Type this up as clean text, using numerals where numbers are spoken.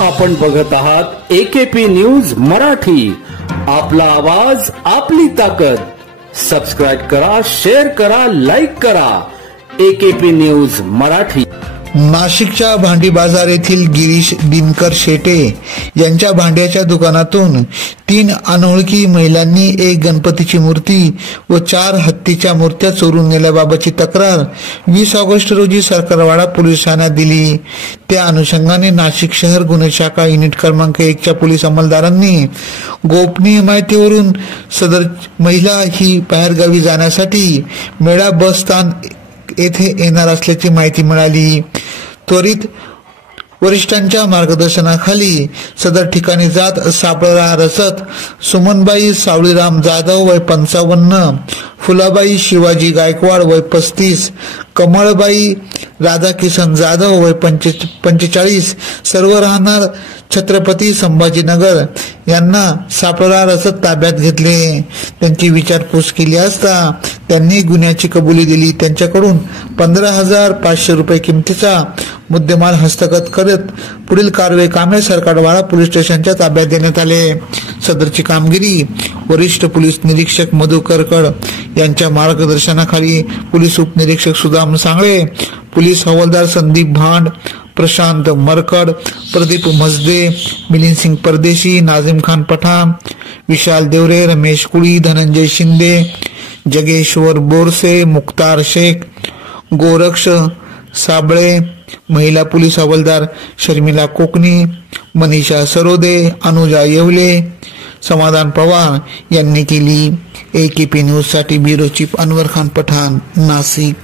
आपण बघत आहात AKP न्यूज मराठी। आपला आवाज आपली ताकद। सबस्क्राइब करा, शेअर करा, लाईक करा। AKP news Marathi. नाशिकच्या भांडी बाजार येथील गिरीश दिनकर शेटे यांच्या भांड्याच्या दुकानातून 3 अनोळखी महिलांनी एक गणपतीची मूर्ती व 4 हत्तीच्या मूर्त्या चोरून नेल्याबाबतची तक्रार 20 ऑगस्ट रोजी सरकारवाडा पोलीस ठाण्यात दिली। त्या अनुषंगाने नाशिक शहर गुन्हे शाखा युनिट क्रमांक 1 च्या पोलीस अंमलदारांनी गोपनीय माहितीवरून सदर महिला ही बाहेरगावी जाण्यासाठी मेळा बस स्थानक येथे येणार असल्याची माहिती मिळाली। त्वरित वरिष्ठांच्या मार्गदर्शनाखाली सदर ठिकाणी जात सापळा रचत सुमनबाई सावळीराम जाधव वय 55, फुलाबाई शिवाजी गायकवाड वय 35, कमळबाई राधाकिशन जाधव वय 45 सर्व राहणार छत्रपती संभाजीनगर यांना सापळा रचत ताब्यात घेतले। त्यांची विचारपूस केली असता त्यांनी गुन्ह्याची कबुली दिली। त्यांच्याकडून 15,500 रुपये किमतीचा मुद्देमाल हस्तगत करत पुढील कारवाई कामे सरकारवाडा पोलीस स्टेशनच्या ताब्यात देण्यात आले। सदरची कामगिरी वरिष्ठ पोलीस निरीक्षक मधु करकड यांच्या मार्गदर्शनाखाली पोलीस उपनिरीक्षक सुदाम सांगळे, पोलीस हवालदार संदीप भांड, प्रशांत मरकड, प्रदीप मजदे, मिलिंद सिंग परदेशी, नाजिम खान पठाण, विशाल देवरे, रमेश कुळी, धनंजय शिंदे, जगेश्वर बोरसे, मुख्तार शेख, गोरक्ष साबळे, महिला पोलीस हवालदार शर्मिला कोकणी, मनीषा सरोदे, अनुजा येवले, समाधान पवार यांनी केली। AKP न्यूज साठी ब्युरो चीफ अनवर खान पठाण, नाशिक।